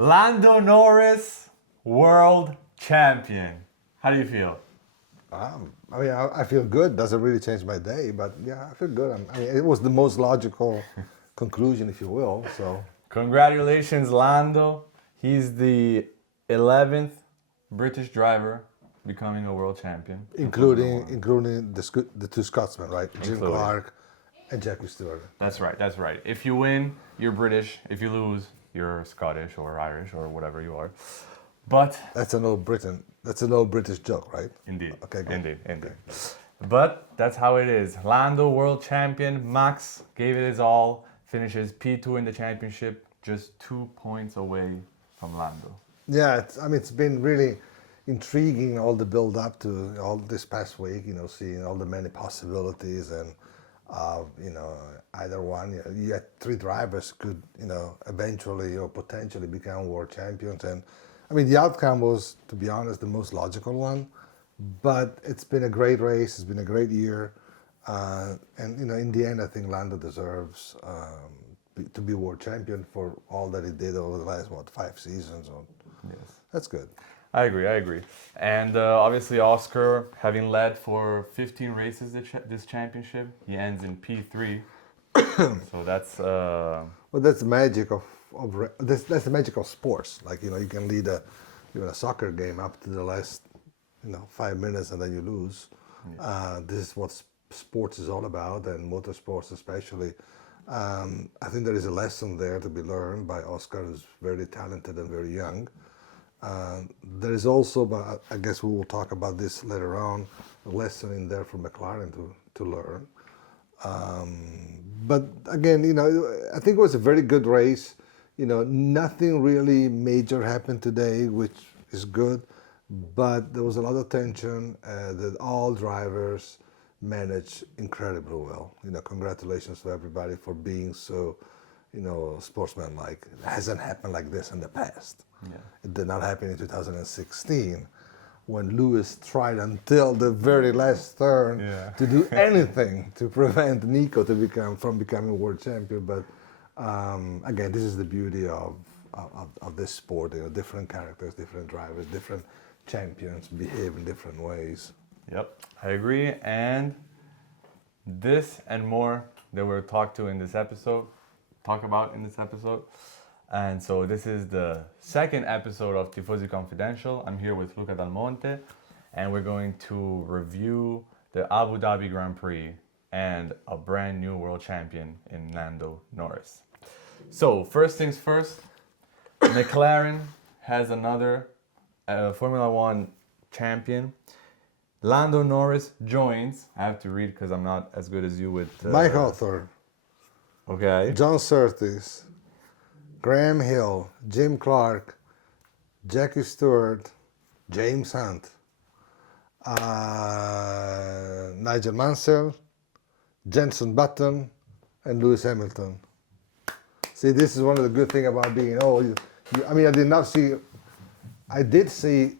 Lando Norris, world champion. How do you feel? I feel good. Doesn't really change my day, but yeah, I feel good. It was the most logical conclusion, if you will. So, Congratulations, Lando. He's the 11th British driver becoming a world champion. including the two Scotsmen, right? Jim Including. Clark and Jackie Stewart. That's right. If you win, you're British. If you lose, you're Scottish or Irish or whatever you are. But That's an old British joke, right? indeed, Okay, good. indeed. Okay. But that's how it is. Lando, world champion. Max gave it his all. Finishes P2 in the championship, just 2 points away from Lando. Yeah, it's been really intriguing, all the build up to all this past week. Seeing all the many possibilities and either one. You had three drivers could eventually or potentially become world champions, and the outcome was, to be honest, the most logical one. But it's been a great race. It's been a great year, and in the end, I think Lando deserves to be world champion for all that he did over the last 5 seasons. Yes. That's good. I agree. And obviously, Oscar, having led for 15 races this championship, he ends in P3. So that's... Well, that's the magic that's the magic of sports. Like, you can lead even a soccer game up to the last 5 minutes and then you lose. Yeah. This is what sports is all about, and motorsports especially. I think there is a lesson there to be learned by Oscar, who's very talented and very young. There is also, but I guess we will talk about this later on, a lesson in there for McLaren to learn. But again, I think it was a very good race. Nothing really major happened today, which is good, but there was a lot of tension that all drivers managed incredibly well. Congratulations to everybody for being so, sportsmanlike. It hasn't happened like this in the past. Yeah. It did not happen in 2016 when Lewis tried until the very last turn to do anything to prevent Nico from becoming world champion. But again, this is the beauty of this sport. Different characters, different drivers, different champions behave in different ways. Yep, I agree. And this and more that we'll talk about in this episode. And so this is the second episode of Tifosi Confidential. I'm here with Luca Dal Monte, and we're going to review the Abu Dhabi Grand Prix and a brand new world champion in Lando Norris. So first things first, McLaren has another Formula One champion. Lando Norris joins. I have to read because I'm not as good as you with... Mike Hawthorne. Okay. John Surtees. Graham Hill, Jim Clark, Jackie Stewart, James Hunt, Nigel Mansell, Jenson Button, and Lewis Hamilton. See, this is one of the good things about being old. I did see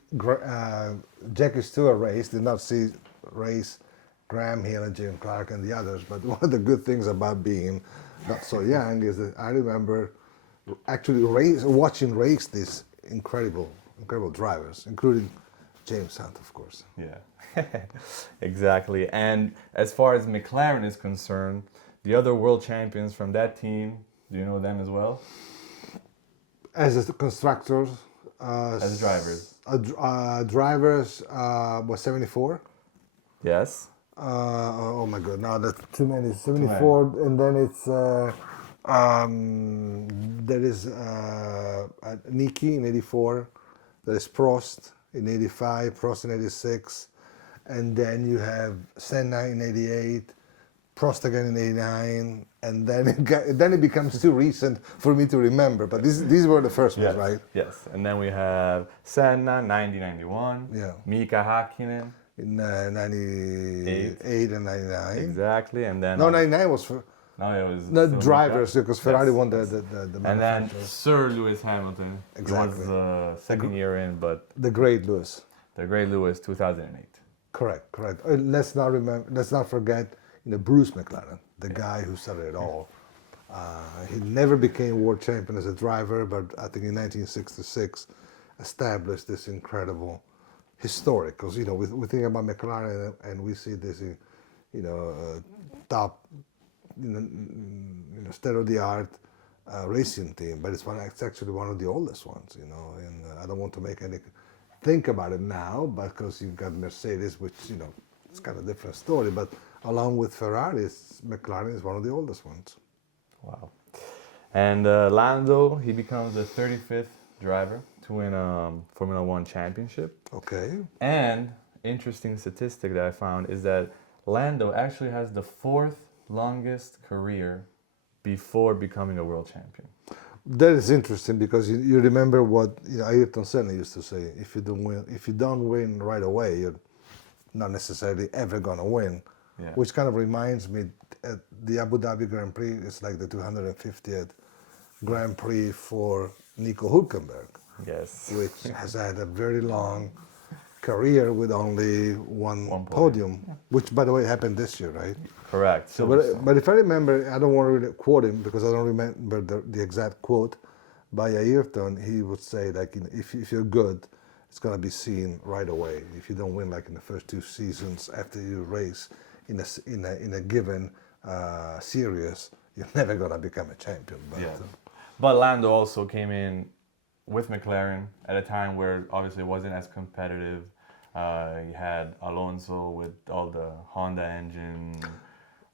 Jackie Stewart race, did not see race Graham Hill and Jim Clark and the others, but one of the good things about being not so young is that I remember actually watching these incredible drivers, including James Hunt, of course. Yeah, exactly. And as far as McLaren is concerned, the other world champions from that team, do you know them as well? As a constructors, as drivers. Drivers was 74. Yes. Oh my God! Now that's too many. 74, and then it's. There is Niki in 84, there is Prost in 85, Prost in 86, and then you have Senna in 88, Prost again in 89, and then it becomes too recent for me to remember, but these were the first ones, right? Yes, and then we have Senna, 90-91, Mika Hakkinen. In 98 and 99. Exactly, and then... No, 99 was for... No, it was the drivers, because Ferrari won the and then Sir Lewis Hamilton. Exactly. He was the second year in, but the great Lewis. The great Lewis, 2008. Correct. Let's not forget Bruce McLaren, the guy who started it all. He never became world champion as a driver, but I think in 1966 established this incredible historic. Because we think about McLaren and we see this, top, state of the art racing team, but it's actually one of the oldest ones. And I don't want to make any think about it now, because you've got Mercedes, which it's kind of a different story. But along with Ferrari, McLaren is one of the oldest ones. Wow. And Lando, he becomes the 35th driver to win a Formula One championship. Okay. And interesting statistic that I found is that Lando actually has the fourth longest career before becoming a world champion. That is interesting because you remember what Ayrton Senna used to say: if you don't win right away, you're not necessarily ever gonna win. Yeah. Which kind of reminds me, the Abu Dhabi Grand Prix is like the 250th Grand Prix for Nico Hülkenberg. Yes. Which has had a very long career with only one podium, which, by the way, happened this year, right? Correct. So, but if I remember, I don't want to really quote him because I don't remember the exact quote by Ayrton. He would say, like, if you're good, it's going to be seen right away. If you don't win, like in the first 2 seasons after you race in a given series, you're never going to become a champion. But, yeah. But Lando also came in with McLaren at a time where obviously it wasn't as competitive. You had Alonso with all the Honda engine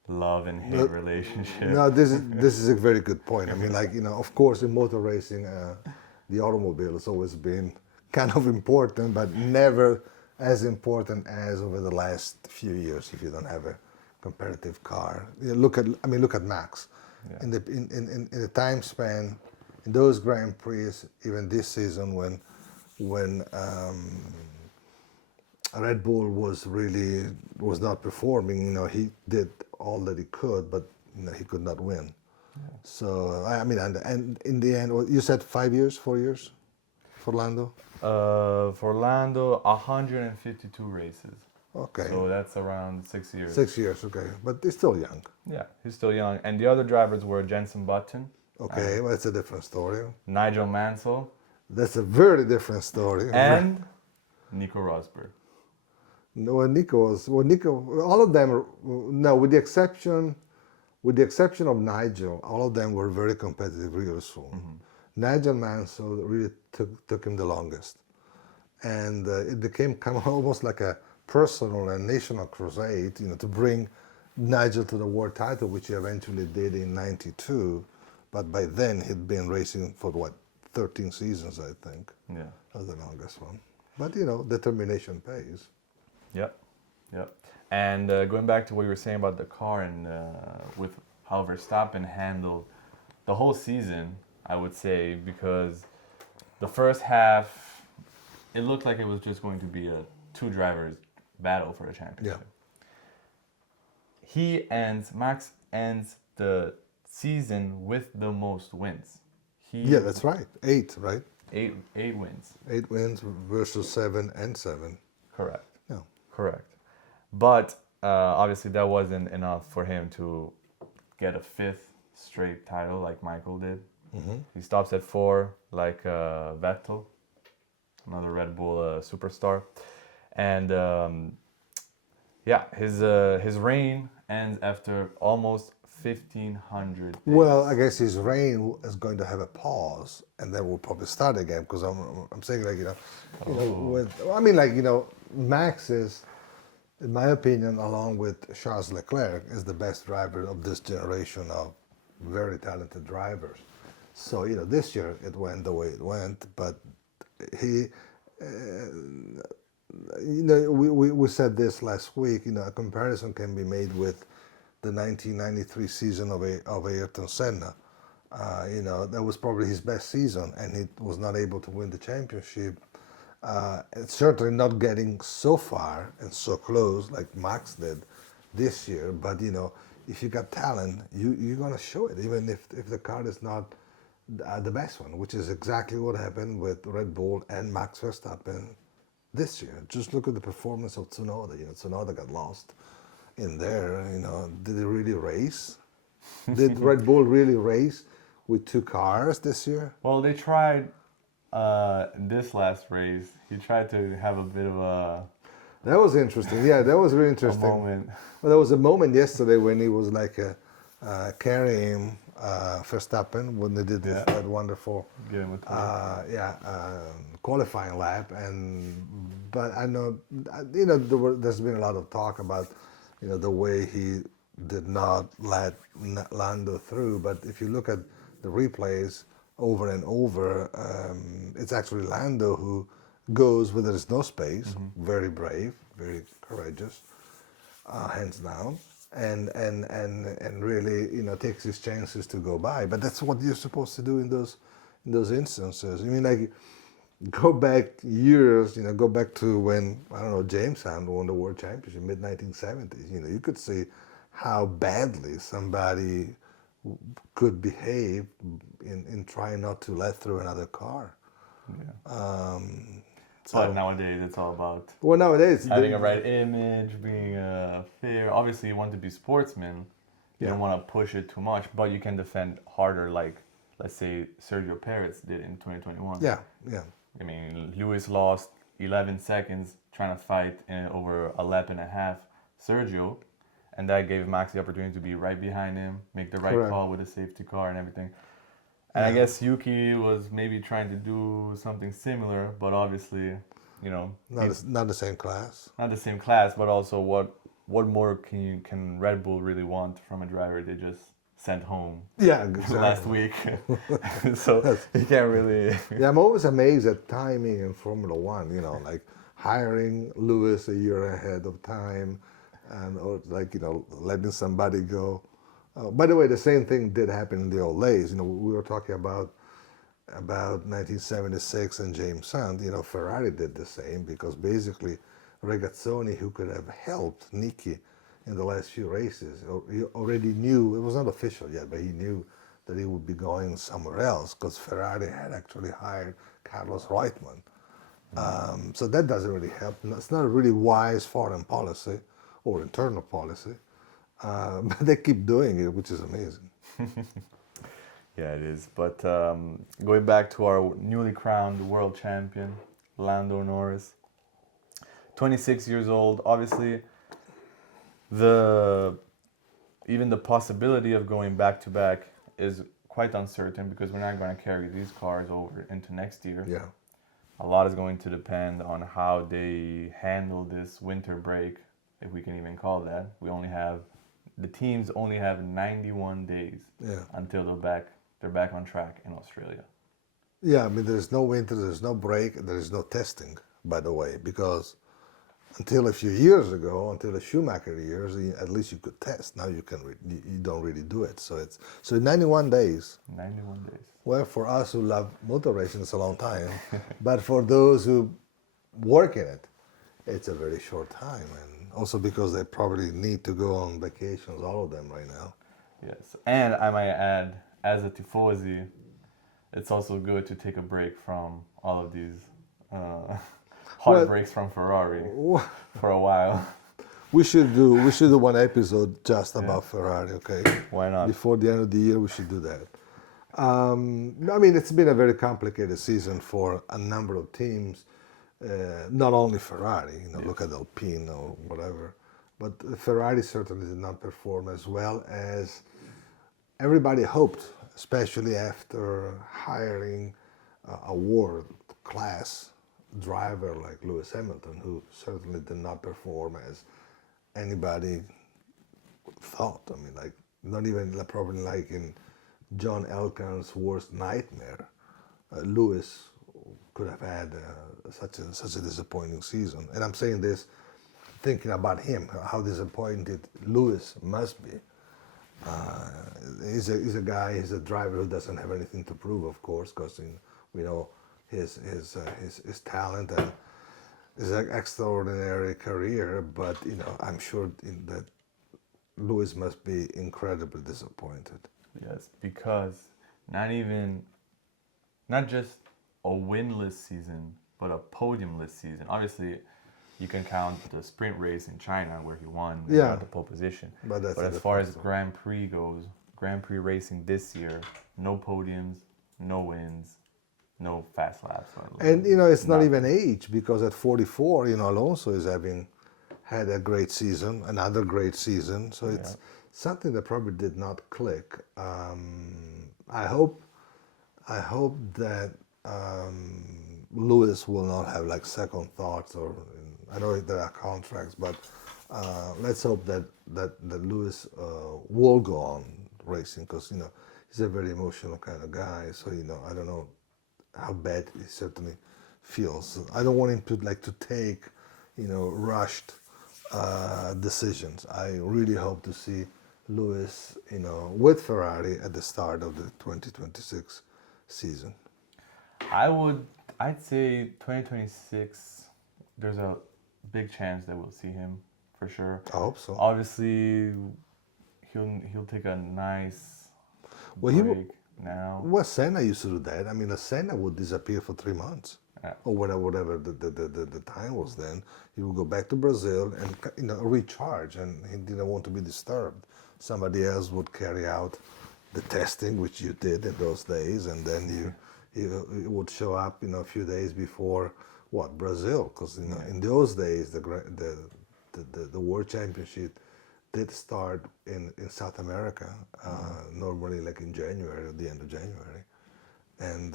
love and hate relationship. No, this is a very good point. I mean, of course, in motor racing, the automobile has always been kind of important, but never as important as over the last few years. If you don't have a competitive car, look at Max. Yeah. In the time span, in those Grand Prix, even this season, when Red Bull was not performing, he did all that he could, but he could not win. Yeah. So and in the end, you said 4 years for Lando. For Lando, 152 races. Okay. So that's around 6 years. 6 years, okay, but he's still young. Yeah, he's still young, and the other drivers were Jenson Button. Okay, well, that's a different story. Nigel Mansell. That's a very different story. And Nico Rosberg. No, all of them. No, with the exception of Nigel, all of them were very competitive real soon. Mm-hmm. Nigel Mansell really took him the longest, and it became kind of almost like a personal and national crusade, to bring Nigel to the world title, which he eventually did in '92. But by then he'd been racing for 13 seasons, I think. Yeah, that was the longest one. But determination pays. Yep. And going back to what you were saying about the car and with how Verstappen handled the whole season, I would say, because the first half, it looked like it was just going to be a 2 drivers battle for the championship. Yeah. Max ends the season with the most wins. Yeah, that's right. 8, right? 8 wins. 8 wins versus 7 and 7. Correct. Yeah. Correct. But obviously that wasn't enough for him to get a 5th straight title like Michael did. Mm-hmm. He stops at 4 like Vettel, another Red Bull superstar. And his reign ends after almost 1,500 days. Well, I guess his reign is going to have a pause, and then we'll probably start again. Because I'm saying, Max is, in my opinion, along with Charles Leclerc, is the best driver of this generation of very talented drivers. So this year it went the way it went, but he. We said this last week. A comparison can be made with the 1993 season of Ayrton Senna. That was probably his best season, and he was not able to win the championship. It's certainly not getting so far and so close like Max did this year. But if you got talent, you're gonna show it, even if the car is not the best one, which is exactly what happened with Red Bull and Max Verstappen this year. Just look at the performance of Tsunoda. Tsunoda got lost in there. Did he really race? Did Red Bull really race with two cars this year? Well, they tried this last race. He tried to have a bit of That was interesting. Yeah, that was really a interesting. moment. Well, there was a moment yesterday when he was like carrying Verstappen when they did this, that wonderful Get him with qualifying lap. But I know, there's been a lot of talk about, the way he did not let Lando through. But if you look at the replays over and over, it's actually Lando who goes where there's no space. Very brave, very courageous, hands down, and really takes his chances to go by. But that's what you're supposed to do in those instances. I mean, like, go back years, go back to when, I don't know, James Hunt won the world championship mid 1970s. You could see how badly somebody could behave in trying not to let through another car. Yeah. But nowadays it's all about nowadays having a right image, being fair. Obviously, you want to be sportsman. You don't want to push it too much, but you can defend harder, like, let's say, Sergio Perez did in 2021. Yeah. I mean, Lewis lost 11 seconds trying to fight over a lap and a half Sergio, and that gave Max the opportunity to be right behind him, make the right call with a safety car and everything. And I guess Yuki was maybe trying to do something similar, but obviously, not the same class. Not the same class, but also what more can Red Bull really want from a driver they just sent home? Yeah, exactly. Last week, so he can't really. Yeah, I'm always amazed at timing in Formula One. Like hiring Lewis a year ahead of time, or letting somebody go. By the way, the same thing did happen in the old days. We were talking about 1976 and James Hunt. Ferrari did the same because basically Regazzoni, who could have helped Niki in the last few races, he already knew, it was not official yet, but he knew that he would be going somewhere else because Ferrari had actually hired Carlos Reutemann. So that doesn't really help. It's not a really wise foreign policy or internal policy. But they keep doing it, which is amazing. Yeah, it is. But going back to our newly crowned world champion, Lando Norris, 26 years old. Obviously, even the possibility of going back to back is quite uncertain because we're not going to carry these cars over into next year. Yeah. A lot is going to depend on how they handle this winter break, if we can even call that. The teams only have 91 days until they're back on track in Australia. Yeah, I mean, there's no winter, there's no break, there is no testing, by the way, because until a few years ago, until the Schumacher years, at least you could test. Now you don't really do it. So 91 days. 91 days. Well, for us who love motor racing, it's a long time. But for those who work in it, it's a very short time. And also because they probably need to go on vacations, all of them right now. Yes, and I might add, as a tifosi, it's also good to take a break from all of these heartbreaks from Ferrari for a while. We should do one episode just about Ferrari, okay? Why not? Before the end of the year, we should do that. I mean, it's been a very complicated season for a number of teams. Not only Ferrari, look at Alpine or whatever, but Ferrari certainly did not perform as well as everybody hoped, especially after hiring a world-class driver like Lewis Hamilton, who certainly did not perform as anybody thought. I mean, like, not even probably like in John Elkann's worst nightmare, Lewis could have had such a disappointing season. And I'm saying this thinking about him, how disappointed Lewis must be. He's a guy, he's a driver who doesn't have anything to prove, of course, because we know his talent and his extraordinary career. But I'm sure that Lewis must be incredibly disappointed. Yes, because not just a winless season, but a podiumless season. Obviously, you can count the sprint race in China where he won and got the pole position. But as far as Grand Prix goes, Grand Prix racing this year, no podiums, no wins, no fast laps. And it's not Nothing. even age, because at 44, Alonso is having had a great season, another great season. So it's something that probably did not click. I hope that Lewis will not have like second thoughts, or I know there are contracts, but let's hope that Lewis will go on racing, because he's a very emotional kind of guy. So I don't know how bad he certainly feels. I don't want him to take rushed decisions. I really hope to see Lewis with Ferrari at the start of the 2026 season. I'd say 2026, there's a big chance that we'll see him for sure. I hope so. Obviously, he'll take a nice break now. Well, Senna used to do that. I mean, Senna would disappear for 3 months, or whatever the time was then. He would go back to Brazil and recharge, and he didn't want to be disturbed. Somebody else would carry out the testing, which you did in those days, and then you would show up a few days before Brazil, because in those days the World Championship did start in South America, normally like in January, at the end of January, and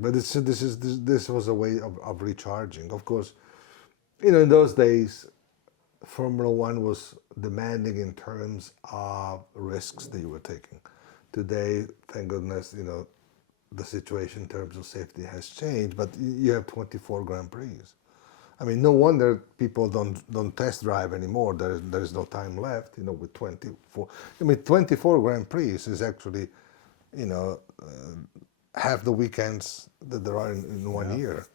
but this was a way of recharging. Of course, in those days, Formula One was demanding in terms of risks that you were taking. Today, thank goodness, the situation in terms of safety has changed, but you have 24 Grand Prix. I mean, no wonder people don't test drive anymore. There is no time left, with 24. I mean, 24 Grand Prix is actually, half the weekends that there are in 1 year,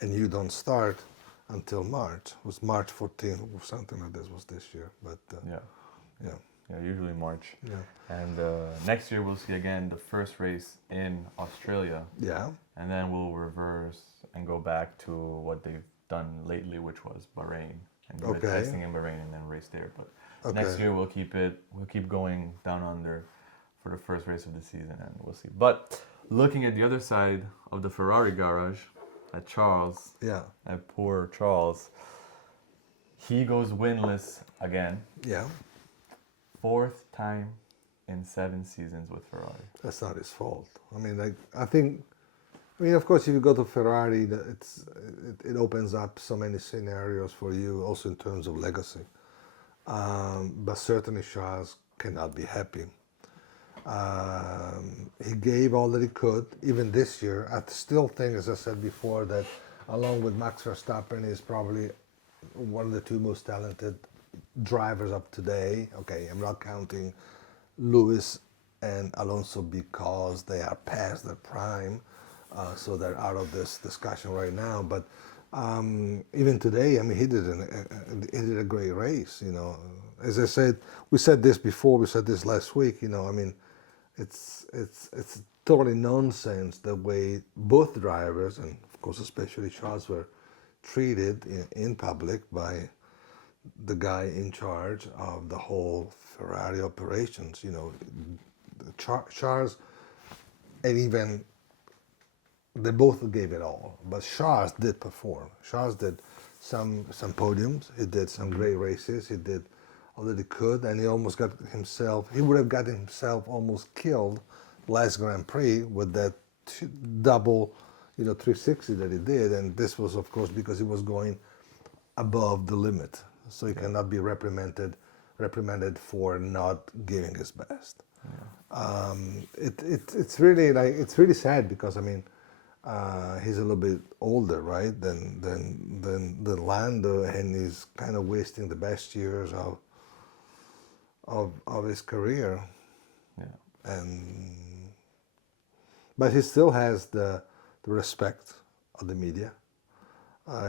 and you don't start until March. It was March 14th or something like this was this year, but usually March. Yeah. And next year we'll see again the first race in Australia. Yeah. And then we'll reverse and go back to what they've done lately, which was Bahrain, and do the testing in Bahrain and then race there. But next year we'll keep going down under for the first race of the season, and we'll see. But looking at the other side of the Ferrari garage, at Charles, at poor Charles, he goes winless again. Yeah. 4th time in 7 seasons with Ferrari. That's not his fault. I mean, of course, if you go to Ferrari, it opens up so many scenarios for you, also in terms of legacy. But certainly Charles cannot be happy. He gave all that he could, even this year. I still think, as I said before, that along with Max Verstappen, he's probably one of the 2 most talented drivers of today. Okay, I'm not counting Lewis and Alonso because they are past their prime, so they're out of this discussion right now. But even today, I mean, he did a great race. As I said, we said this before. We said this last week. I mean, it's totally nonsense the way both drivers, and of course especially Charles, were treated in public by the guy in charge of the whole Ferrari operations. Charles, and even they both gave it all, but Charles did perform. Charles did some podiums. He did some great races. He did all that he could, and he almost got himself. He would have gotten himself almost killed last Grand Prix with that double, 360 that he did, and this was, of course, because he was going above the limit. So he cannot be reprimanded for not giving his best. Yeah. It's really sad, because I mean, he's a little bit older, right, than Lando, and he's kind of wasting the best years of his career. Yeah. But he still has the respect of the media.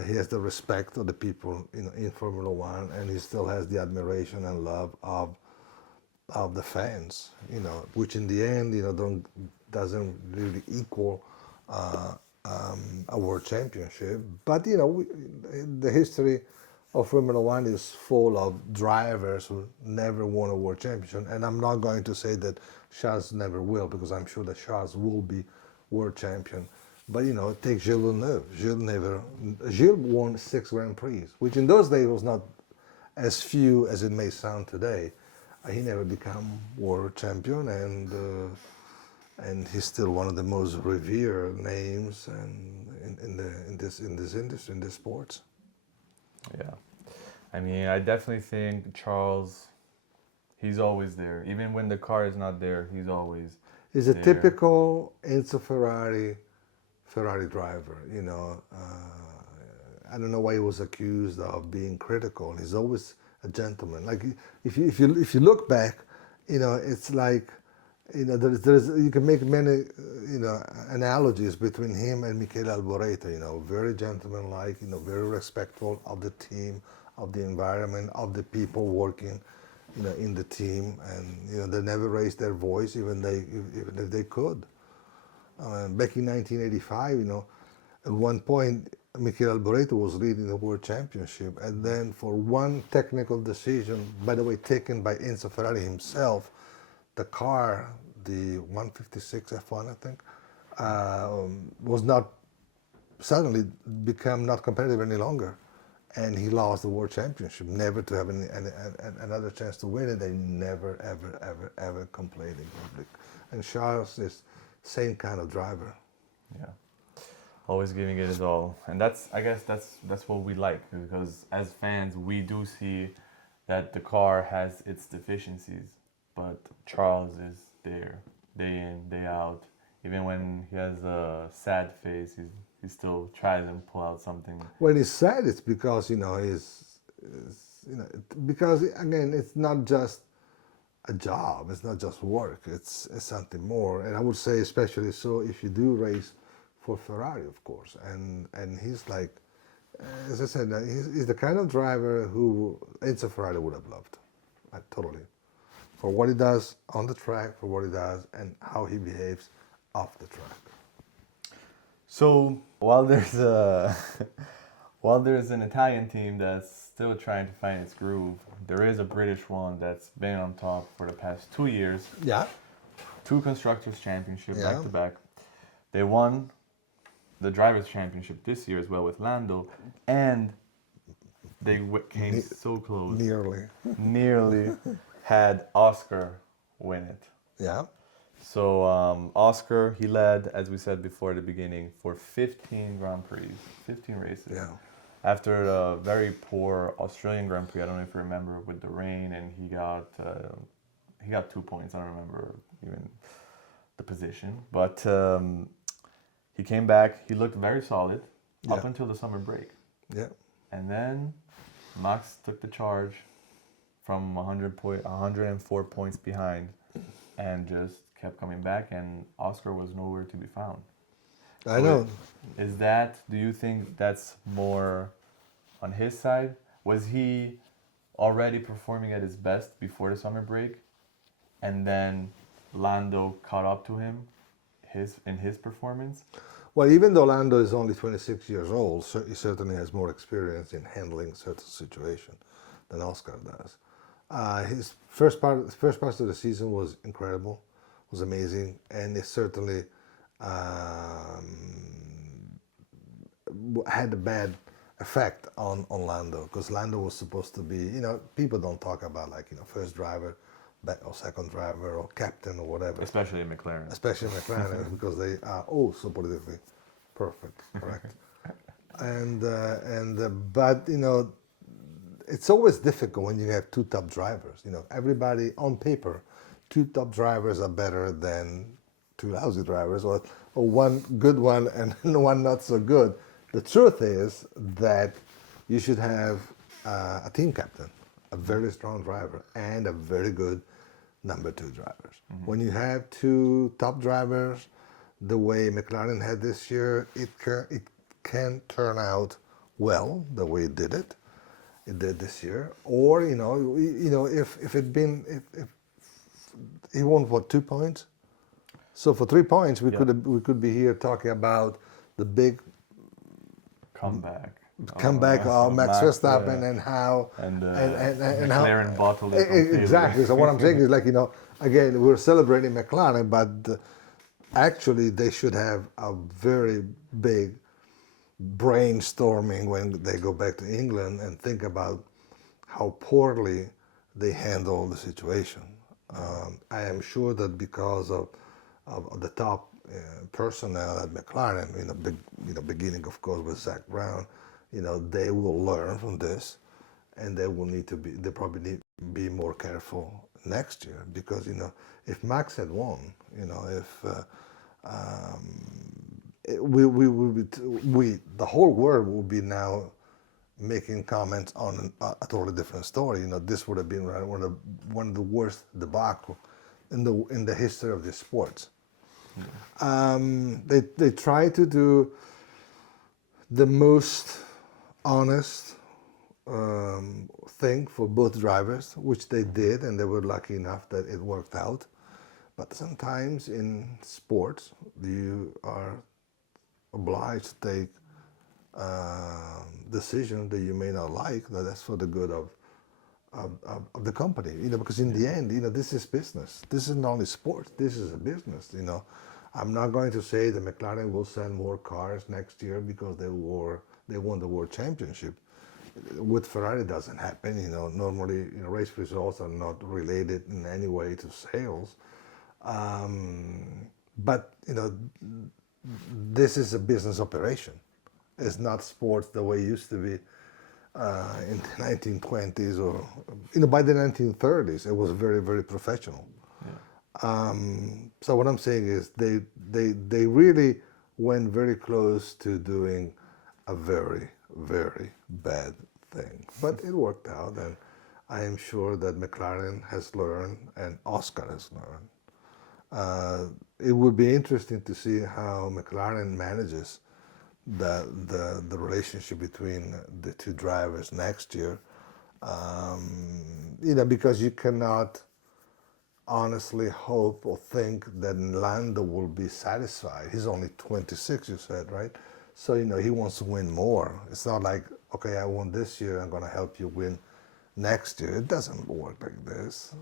He has the respect of the people in Formula One, and he still has the admiration and love of the fans. Which in the end, doesn't really equal a world championship. But the history of Formula One is full of drivers who never won a world championship. And I'm not going to say that Charles never will, because I'm sure that Charles will be world champion. But take Gilles Villeneuve. Gilles won 6 Grand Prix, which in those days was not as few as it may sound today. He never became world champion, and he's still one of the most revered names in this industry, in this sports. Yeah, I mean, I definitely think Charles, he's always there. Even when the car is not there, he's always He's a there. typical Enzo Ferrari driver. I don't know why he was accused of being critical. He's always a gentleman. Like if you look back, it's like there's you can make many analogies between him and Michele Alboreto. Very gentlemanlike, very respectful of the team, of the environment, of the people working in the team, and they never raised their voice, even if they could. Back in 1985, at one point Michele Alboreto was leading the world championship, and then for one technical decision, by the way, taken by Enzo Ferrari himself, the car, the 156 F1, I think, was not suddenly become not competitive any longer, and he lost the world championship, never to have another chance to win it. They never, ever complained in public. And Charles is same kind of driver. Yeah, always giving it his all, and I guess that's what we like, because as fans we do see that the car has its deficiencies, but Charles is there day in, day out. Even when he has a sad face, he still tries and pull out something. When he's sad, it's because because again, it's not just a job. It's not just work. It's something more. And I would say, especially so, if you do race for Ferrari, of course. And he's like, as I said, he's the kind of driver who Enzo Ferrari would have loved, totally, for what he does on the track, for what he does, and how he behaves off the track. So while there's an Italian team that's still trying to find its groove, there is a British one that's been on top for the past 2 years. Yeah. 2 Constructors' Championship Yeah. back to back. They won the Drivers' Championship this year as well with Lando, and they came so close. Nearly had Oscar win it. Yeah. So Oscar, he led, as we said before at the beginning, for 15 Grand Prix, 15 races. Yeah. After a very poor Australian Grand Prix, I don't know if you remember, with the rain, and he got 2 points. I don't remember even the position, but he came back. He looked very solid up until the summer break. Yeah. And then Max took the charge from 104 points behind, and just kept coming back, and Oscar was nowhere to be found. I know. Do you think that's more on his side? Was he already performing at his best before the summer break, and then Lando caught up to him in his performance? Well, even though Lando is only 26 years old, he certainly has more experience in handling certain situations than Oscar does. His first part of the season was incredible, was amazing, and it certainly had a bad effect on Lando, because Lando was supposed to be, people don't talk about first driver, or second driver, or captain, or whatever. Especially in McLaren. Because they are so politically perfect, correct. But it's always difficult when you have 2 top drivers. Everybody on paper, 2 top drivers are better than 2 lousy drivers, or one good one and one not so good. The truth is that you should have a team captain, a very strong driver, and a very good number 2 drivers. Mm-hmm. When you have 2 top drivers, the way McLaren had this year, it can turn out well the way it did this year. Or if he won for 2 points, so for 3 points we could be here talking about the big comeback. come back, Max Verstappen, yeah. and how And and how McLaren bottle is on table. exactly. So what I'm saying is, like, again, we're celebrating McLaren, but actually they should have a very big brainstorming when they go back to England and think about how poorly they handle the situation. I am sure that because of the top personnel at McLaren, beginning of course with Zach Brown, they will learn from this, and they probably need to be more careful next year because if Max had won, if the whole world would be now making comments on a totally different story. This would have been one of the worst debacle in the history of the sports. They try to do the most honest thing for both drivers, which they did, and they were lucky enough that it worked out. But sometimes in sports, you are obliged to take decisions that you may not like. That's for the good of the company, because in the end, this is business. This isn't only sports. This is a business. I'm not going to say that McLaren will sell more cars next year because they won the world championship. With Ferrari, it doesn't happen. Normally, race results are not related in any way to sales. But this is a business operation. It's not sports the way it used to be in the 1920s or by the 1930s. It was very, very professional. Yeah. So what I'm saying is they really went very close to doing a very, very bad thing, but it worked out, and I am sure that McLaren has learned and Oscar has learned. It would be interesting to see how McLaren manages the relationship between the two drivers next year. Because you cannot honestly hope or think that Lando will be satisfied. He's only 26, you said, right? So, he wants to win more. It's not like, okay, I won this year, I'm going to help you win next year. It doesn't work like this.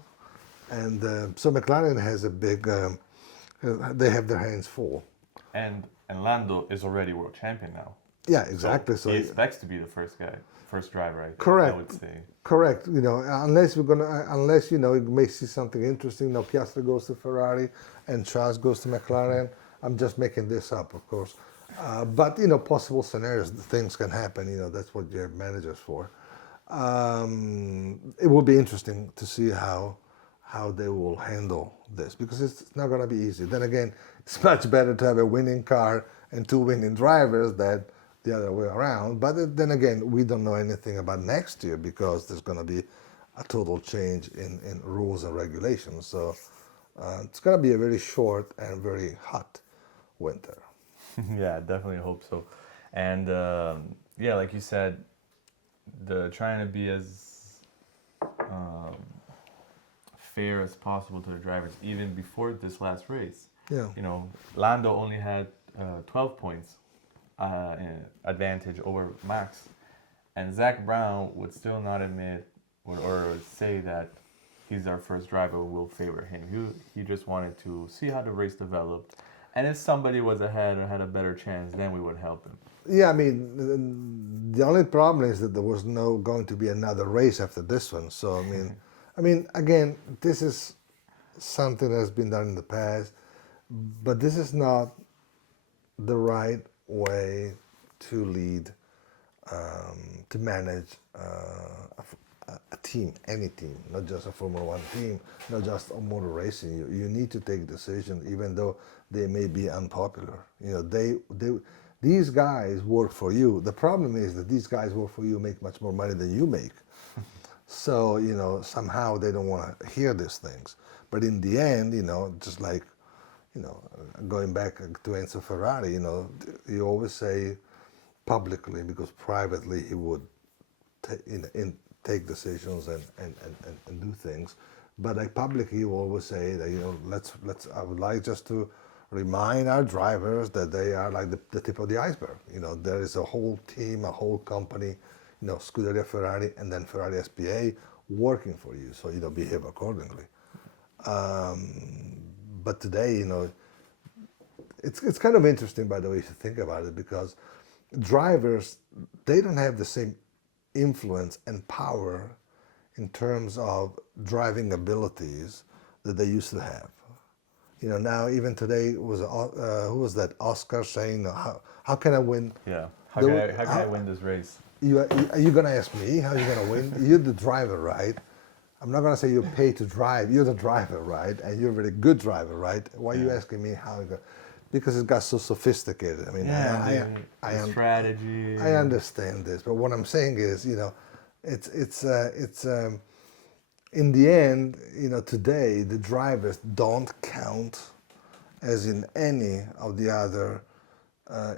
And so McLaren has a big, they have their hands full. And Lando is already world champion now. Yeah, exactly. So he expects to be the first driver, correct. I would say. Correct. Unless you may see something interesting. Piastri goes to Ferrari and Charles goes to McLaren. I'm just making this up, of course. But possible scenarios, things can happen. That's what you have managers for. It will be interesting to see how they will handle this, because it's not going to be easy. Then again, it's much better to have a winning car and two winning drivers than the other way around. But then again, we don't know anything about next year because there's going to be a total change in rules and regulations. So it's going to be a very short and very hot winter. Yeah, definitely hope so. And like you said, trying to be as fair as possible to the drivers, even before this last race. Yeah. Lando only had 12 points advantage over Max, and Zach Brown would still not admit or say that he's our first driver, will favor him. He just wanted to see how the race developed, and if somebody was ahead or had a better chance, then we would help him. Yeah, I mean, the only problem is that there was no going to be another race after this one. So I mean, again, this is something that has been done in the past, but this is not the right way to lead, to manage a team, any team, not just a Formula One team, not just a motor racing. You need to take decisions, even though they may be unpopular. These guys work for you. The problem is that these guys work for you, make much more money than you make. So, somehow they don't want to hear these things. But in the end, just like, going back to Enzo Ferrari, he always say publicly, because privately he would take decisions and do things. But like publicly, he will always say that, let's. I would like just to remind our drivers that they are like the tip of the iceberg. There is a whole team, a whole company, Scuderia Ferrari and then Ferrari SPA working for you. So, behave accordingly. But today, it's kind of interesting, by the way, if you think about it, because drivers, they don't have the same influence and power in terms of driving abilities that they used to have. Now even today was who was that? Oscar saying, "How can I win?" Yeah. How can I win this race? Are you gonna ask me how you're gonna win? You're the driver, right? I'm not gonna say you're paid to drive. You're the driver, right? And you're a very good driver, right? Why are you asking me how? Because it got so sophisticated. I mean, I strategy. I understand this, but what I'm saying is, it's in the end, today the drivers don't count as in any of the other,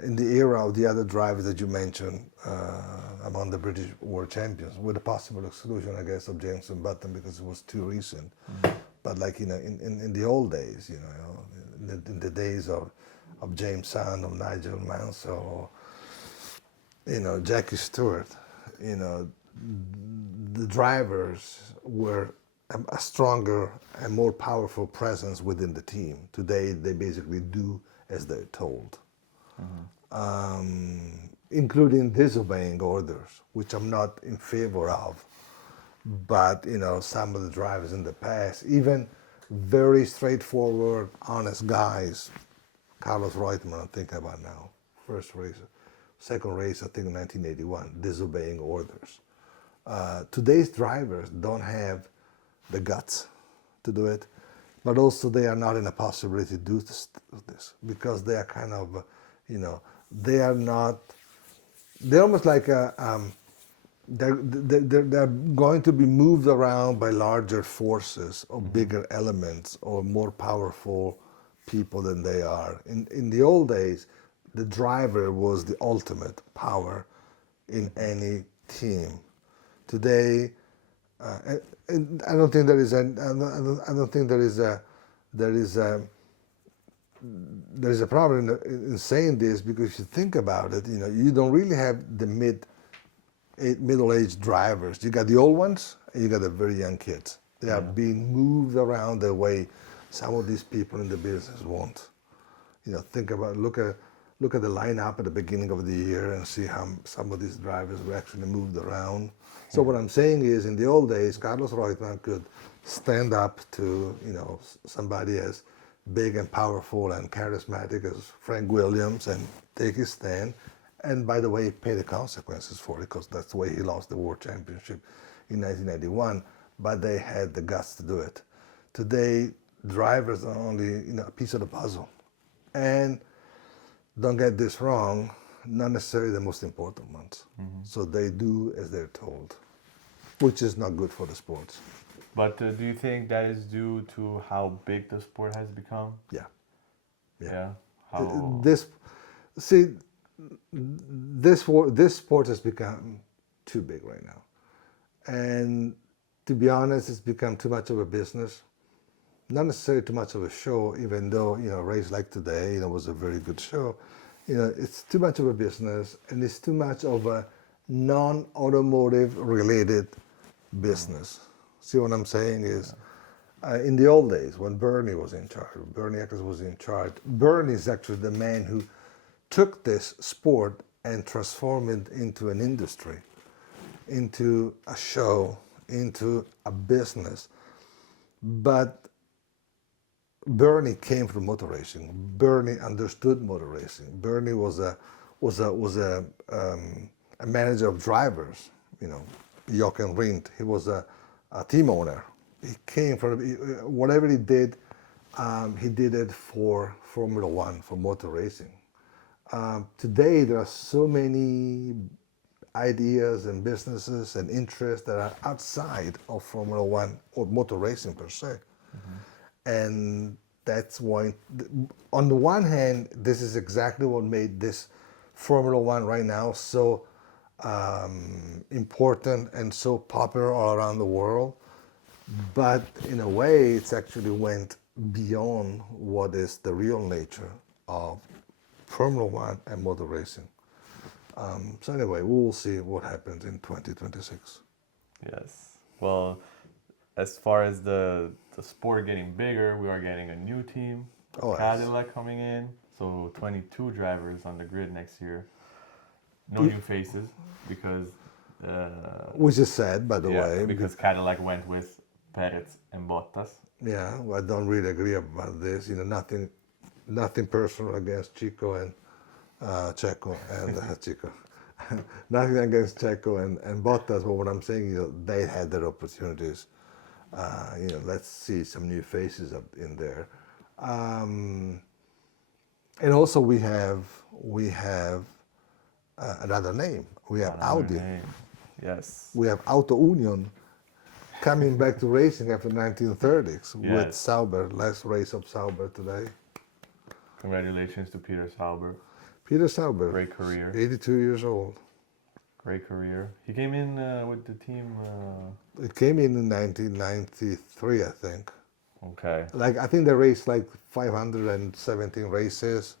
in the era of the other drivers that you mentioned among the British world champions, with the possible exclusion, I guess, of Jenson Button because it was too recent. But like, in the old days, in the days of James Hunt, of Nigel Mansell, Jackie Stewart, the drivers were a stronger and more powerful presence within the team. Today, they basically do as they're told, including disobeying orders, which I'm not in favor of. But, some of the drivers in the past, even very straightforward, honest guys, Carlos Reutemann, I'm thinking about now, first race, second race, I think in 1981, disobeying orders. Today's drivers don't have the guts to do it, but also they are not in a possibility to do this because they are kind of, they are not, they're almost like they're going to be moved around by larger forces or bigger elements or more powerful people than they are. In the old days, the driver was the ultimate power in any team. Today, and I don't think there is a problem in saying this, because if you think about it, you don't really have the middle-aged drivers. You got the old ones and you got the very young kids. They are being moved around the way some of these people in the business won't. Think about, look at the lineup at the beginning of the year and see how some of these drivers were actually moved around. So what I'm saying is, in the old days, Carlos Reutemann could stand up to, somebody as big and powerful and charismatic as Frank Williams and take his stand. And by the way, pay the consequences for it, because that's the way he lost the world championship in 1991. But they had the guts to do it. Today, drivers are only a piece of the puzzle. And don't get this wrong, not necessarily the most important ones. So they do as they're told, which is not good for the sports. But do you think that is due to how big the sport has become? Yeah. How? This sport has become too big right now. And to be honest, it's become too much of a business. Not necessarily too much of a show, even though, a race like today, was a very good show. It's too much of a business, and it's too much of a non-automotive related business. See what I'm saying is, in the old days, when Bernie was in charge, Bernie Eccles was in charge, Bernie is actually the man who took this sport and transformed it into an industry, into a show, into a business. But Bernie came from motor racing. Bernie understood motor racing. Bernie was a manager of drivers. Jochen Rindt. He was a team owner. He came from whatever he did it for Formula One, for motor racing. Today there are so many ideas and businesses and interests that are outside of Formula One or motor racing per se. And that's why, on the one hand, this is exactly what made this Formula One right now so important and so popular all around the world. But in a way, it's actually went beyond what is the real nature of Formula One and motor racing. So anyway, we will see what happens in 2026. Yes. Well, as far as the sport getting bigger, we are getting a new team, Oh, yes. Cadillac coming in. So 22 drivers on the grid next year. No new faces because Which is sad, by the way. because Cadillac went with Perez and Bottas. Yeah, well, I don't really agree about this. You know, nothing personal against Chico and Checo and Chico. Nothing against Checo and Bottas, but what I'm saying, they had their opportunities. Let's see some new faces up in there. And also we have another name. We have Audi. Name. Yes. We have Auto Union coming back to racing after 1930s with Yes. Sauber. Last race of Sauber today. Congratulations to Peter Sauber. Peter Sauber. Great career. 82 years old. Great career. He came in with the team. It came in 1993, I think. Okay. I think they raced 517 races,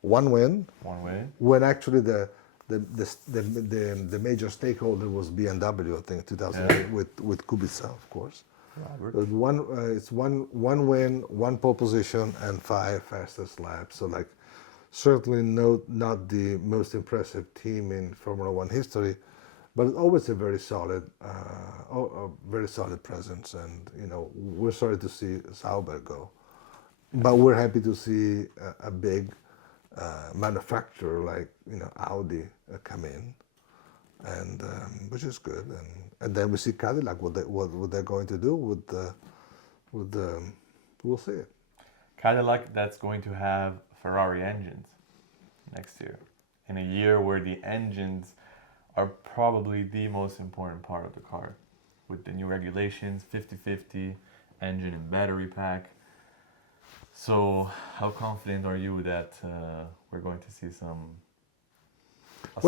one win. One way. When actually the major stakeholder was BMW, I think, 2008 with Kubica, of course. Robert. But it's one win, one pole position, and 5 fastest laps. So certainly not the most impressive team in Formula One history, but always a very solid presence. And we're sorry to see Sauber go, but we're happy to see a big manufacturer like Audi come in, and which is good. And then we see Cadillac what they're going to do with the we'll see it. Cadillac that's going to have Ferrari engines next year, in a year where the engines are probably the most important part of the car, with the new regulations, 50-50 engine and battery pack. So how confident are you that we're going to see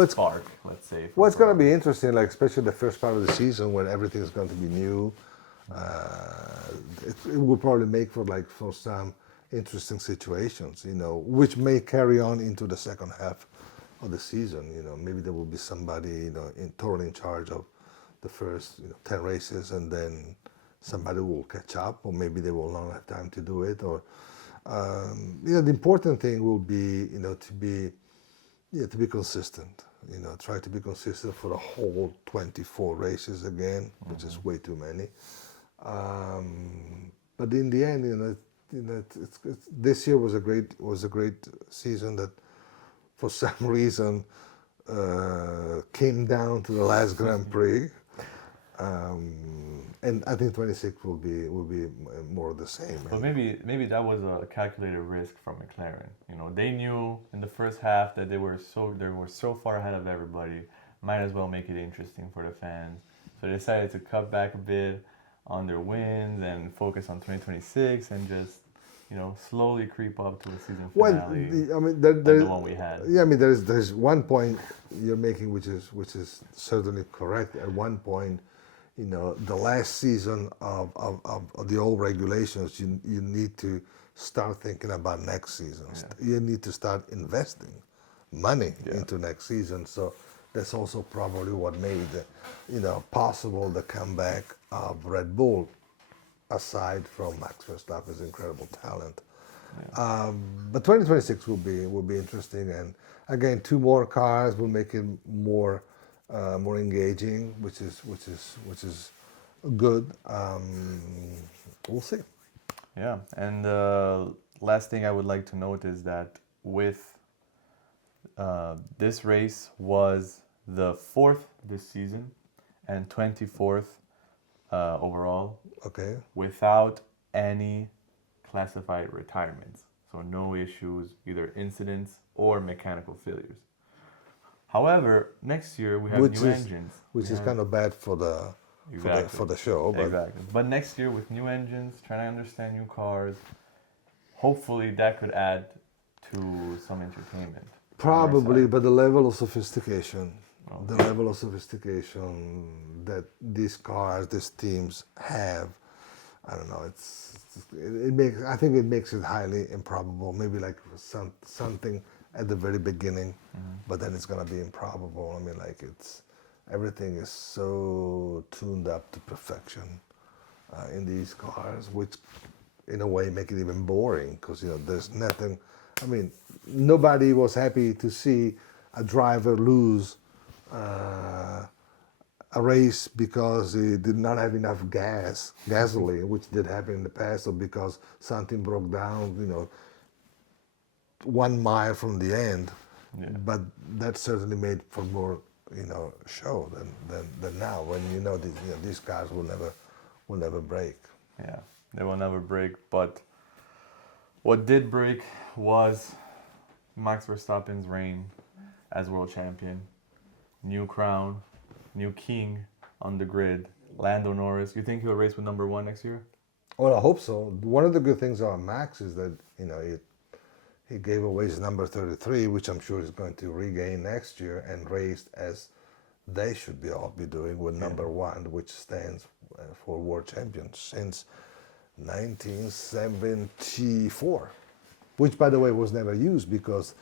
spark, let's say? Well, it's going to be interesting, especially the first part of the season when everything is going to be new. It will probably make for some interesting situations, which may carry on into the second half of the season. Maybe there will be somebody, totally in charge of the first 10 races, and then somebody will catch up, or maybe they will not have time to do it. Or the important thing will be, to be consistent. Try to be consistent for the whole 24 races again, which is way too many. But in the end, this year was a great season that, for some reason, came down to the last Grand Prix. And I think 26 will be more of the same. But maybe that was a calculated risk from McLaren. They knew in the first half that they were so far ahead of everybody. Might as well make it interesting for the fans. So they decided to cut back a bit on their wins and focus on 2026 and just slowly creep up to the season finale. The one we had. Yeah, there's one point you're making which is certainly correct. At one point, the last season of the old regulations, you need to start thinking about next season. Yeah. You need to start investing money into next season. So that's also probably what made possible the comeback of Red Bull, aside from Max Verstappen's incredible talent. Yeah. But 2026 will be interesting, and again, 2 more cars will make it more engaging, which is good. We'll see. Yeah, and last thing I would like to note is that with this race was the 4th this season and 24th overall. Okay. Without any classified retirements. So no issues, either incidents or mechanical failures. However, next year we have new engines. Which is kind of bad for the show. But exactly. But next year with new engines, trying to understand new cars, hopefully that could add to some entertainment. Probably, but the level of sophistication, that these cars, these teams have, I don't know. It makes. I think it makes it highly improbable. Maybe like something at the very beginning, but then it's gonna be improbable. I mean, like everything is so tuned up to perfection in these cars, which in a way make it even boring because there's nothing. I mean, nobody was happy to see a driver lose a race because he did not have enough gasoline, which did happen in the past, or because something broke down, 1 mile from the end. Yeah. But that certainly made for more, show than now when these cars will never break. Yeah, they will never break. But what did break was Max Verstappen's reign as world champion. New crown, new king on the grid. Lando Norris. You think he'll race with number 1 next year? Well, I hope so. One of the good things about Max is that he gave away his number 33, which I'm sure he's going to regain next year and race as they should all be doing with number 1, which stands for world champions since 1974, which, by the way, was never used because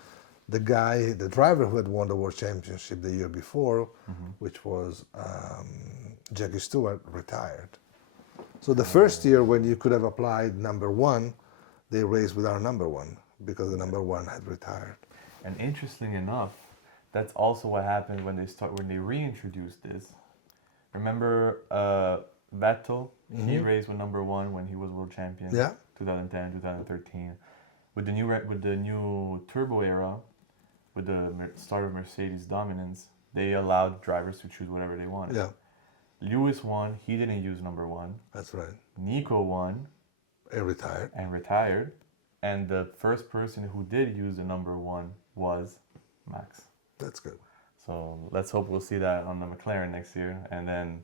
the driver who had won the world championship the year before, which was Jackie Stewart, retired. So the first year when you could have applied number 1, they raced without number 1 because the number 1 had retired. And interesting enough, that's also what happened when they reintroduced this. Remember Vettel? He raced with number 1 when he was world champion. Yeah. 2010, 2013. With the new turbo era, with the start of Mercedes dominance, they allowed drivers to choose whatever they wanted. Yeah, Lewis won. He didn't use number 1. that's right. Nico won And retired. and retired. And the first person who did use the number 1 was Max. That's good. So let's hope we'll see that on the McLaren next year, and then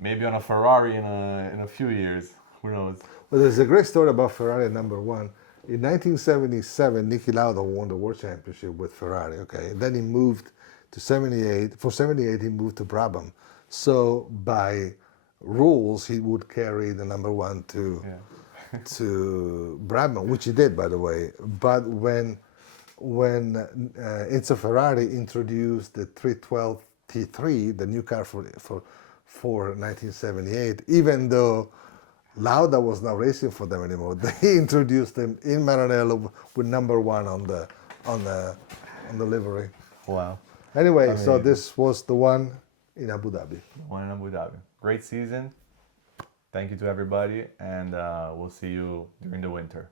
maybe on a Ferrari in a few years. Who knows? Well, there's a great story about Ferrari number 1. In 1977, Niki Lauda won the world championship with Ferrari. Okay, and then he moved to 78. For 78, he moved to Brabham. So by rules, he would carry the number 1 to Brabham, which he did, by the way. But when Enzo Ferrari introduced the 312 T3, the new car for 1978, even though Lauda was not racing for them anymore, they introduced them in Maranello with number 1 on the livery. Wow. Anyway, so this was the one in Abu Dhabi. One in Abu Dhabi. Great season. Thank you to everybody, and we'll see you during the winter.